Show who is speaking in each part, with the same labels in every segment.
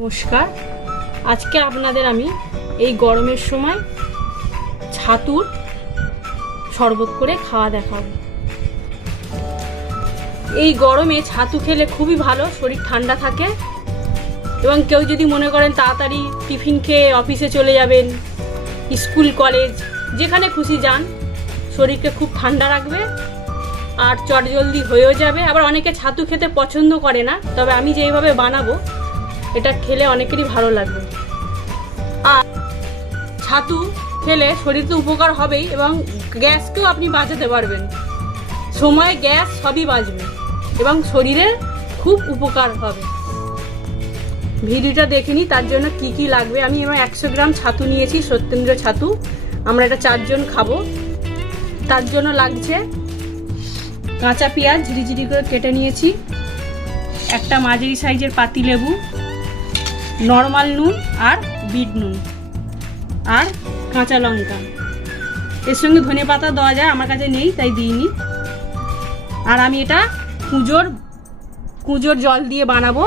Speaker 1: নমস্কার। আজকে আপনাদের আমি এই গরমের সময় ছাতুর শরবত করে খাওয়া দেখাবো। এই গরমে ছাতু খেলে খুবই ভালো, শরীর ঠান্ডা থাকে এবং কেউ যদি মনে করেন তাড়াতাড়ি টিফিন খেয়ে অফিসে চলে যাবেন, স্কুল, কলেজ, যেখানে খুশি যান, শরীরকে খুব ঠান্ডা রাখবে আর চটজলদি হয়েও যাবে। আবার অনেকে ছাতু খেতে পছন্দ করে না, তবে আমি যেইভাবে বানাবো এটা খেলে অনেকেরই ভালো লাগবে। আর ছাতু খেলে শরীর তো উপকার হবেই এবং গ্যাসকেও আপনি বাঁচাতে পারবেন। সময় গ্যাস সবই বাঁচবে এবং শরীরে খুব উপকার হবে। ভিডিওটা দেখে নিই, তার জন্য কি কি লাগবে। আমি এবার একশো গ্রাম ছাতু নিয়েছি, সত্যেন্দ্র ছাতু। আমরা এটা চারজন খাব। তার জন্য লাগছে কাঁচা পেঁয়াজ, ঝিরিঝিরি করে কেটে নিয়েছি। একটা মাঝারি সাইজের পাতি লেবু নর্মাল নুন আর বিট নুন আর কাঁচা লঙ্কা। এর সঙ্গে ধনে পাতা দেওয়া যায়, আমার কাছে নেই, তাই দিইনি। আর আমি এটা কুঁজোর কুঁজোর জল দিয়ে বানাবো।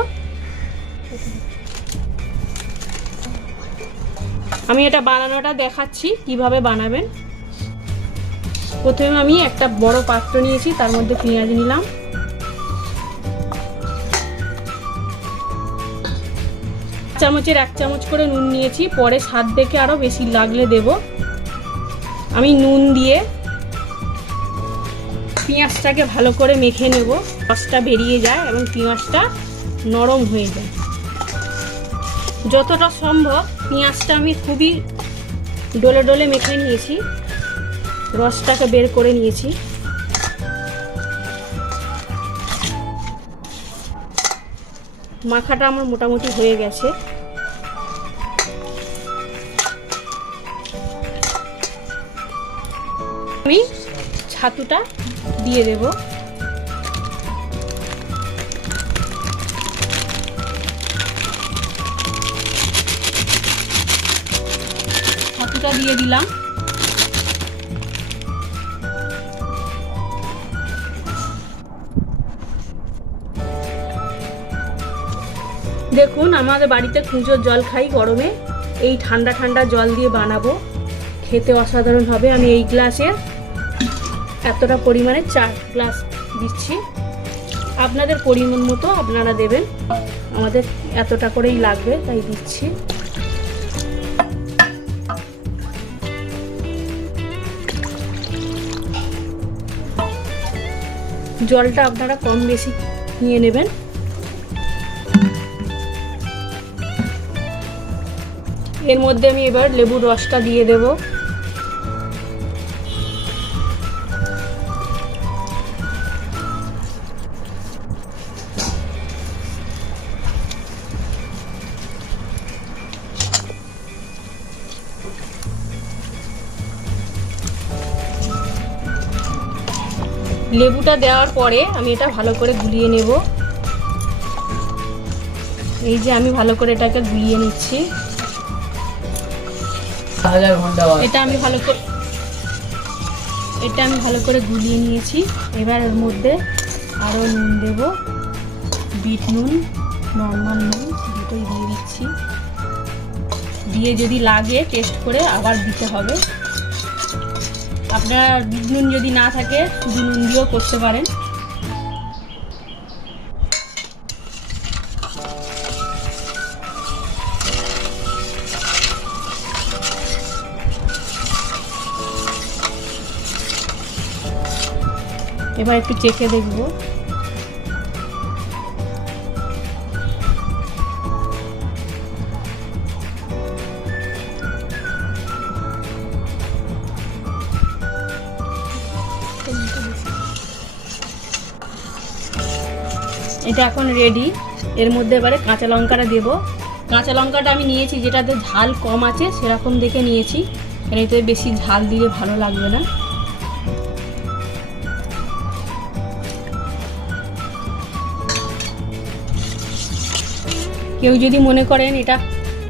Speaker 1: আমি এটা বানানোটা দেখাচ্ছি, কীভাবে বানাবেন। প্রথমে আমি একটা বড় পাত্র নিয়েছি, তার মধ্যে পেঁয়াজ নিলাম। চামচের এক চামচ করে নুন নিয়েছি, পরে স্বাদ দেখে আরও বেশি লাগলে দেব। আমি নুন দিয়ে পেঁয়াজটাকে ভালো করে মেখে নেব। রসটা বেরিয়ে যায় এবং পেঁয়াজটা নরম হয়ে যায়। যতটা সম্ভব পেঁয়াজটা আমি খুবই ডলে ডলে মেখে নিয়েছি। রসটাকে বের করে নিয়েছি। মাখাটা আমার মোটামুটি হয়ে গেছে। আমি ছাতুটা দিয়ে দেব। ছাতুটা দিয়ে দিলাম। দেখুন, আমাদের বাড়িতে কুঁজোর জল খাই গরমে। এই ঠান্ডা ঠান্ডা জল দিয়ে বানাবো। খেতে অসাধারণ হবে। আমি এই গ্লাসে এতটা পরিমাণে চার গ্লাস দিচ্ছি। আপনাদের পরিমাণ মতো আপনারা দেবেন। আমাদের এতটা করেই লাগবে, তাই দিচ্ছি। জলটা আপনারা কম বেশি নিয়ে নেবেন। এর মধ্যে আমি এবার লেবুর রসটা দিয়ে দেব। লেবুটা দেওয়ার পরে আমি এটা ভালো করে গুলিয়ে নেব। এই যে আমি ভালো করে এটাকে গুলিয়ে নিচ্ছি। এটা আমি ভালো করে এটা আমি ভালো করে গুলিয়ে নিয়েছি। এবার ওর মধ্যে আরও নুন দেব। বিট নুন নর্মাল নুন দুটোই দিয়ে দিচ্ছি। দিয়ে যদি লাগে টেস্ট করে আবার দিতে হবে। আপনার নুন যদি না থাকে শুধু নুন দিয়েও করতে পারেন। এবার একটু চেখে দেখব। এটা এখন রেডি এর মধ্যে এবারে কাঁচা লঙ্কাটা দেবো। কাঁচা লঙ্কাটা আমি নিয়েছি, যেটাতে ঝাল কম আছে, সেরকম দেখে নিয়েছি। কারণ এতে বেশি ঝাল দিলে ভালো লাগবে না। কেউ যদি মনে করেন এটা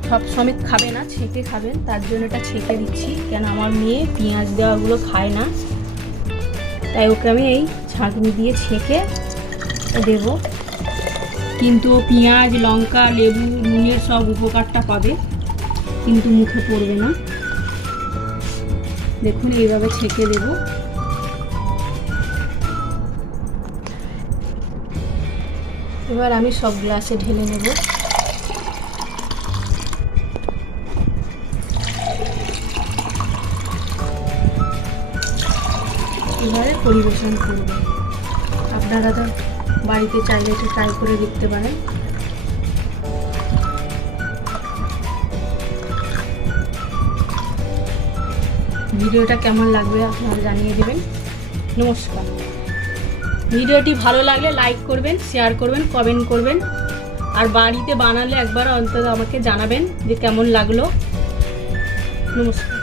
Speaker 1: সব সমেত খাবে না, ছেঁকে খাবেন, তার জন্য এটা ছেঁকে দিচ্ছি। কেন আমার মেয়ে পেঁয়াজ দেওয়াগুলো খায় না। তাই ওকে আমি এই ছাঁকনি দিয়ে ছেঁকে দেবো। কিন্তু পেঁয়াজ, লঙ্কা, লেবু, নুনের সব উপকারটা পাবে, কিন্তু মুখে পড়বে না। দেখুন, এইভাবে ছেঁকে দেব। এবার আমি সব গ্লাসে ঢেলে নেব। এবারে পরিবেশন করব। আপনারা তো বাড়িতে চাইলে একটু ট্রাই করে দেখতে পারেন। ভিডিওটা কেমন লাগবে আপনারা জানিয়ে দেবেন। নমস্কার। ভিডিওটি ভালো লাগলে লাইক করবেন শেয়ার করবেন কমেন্ট করবেন। আর বাড়িতে বানালে একবার অন্তত আমাকে জানাবেন যে কেমন লাগল। নমস্কার।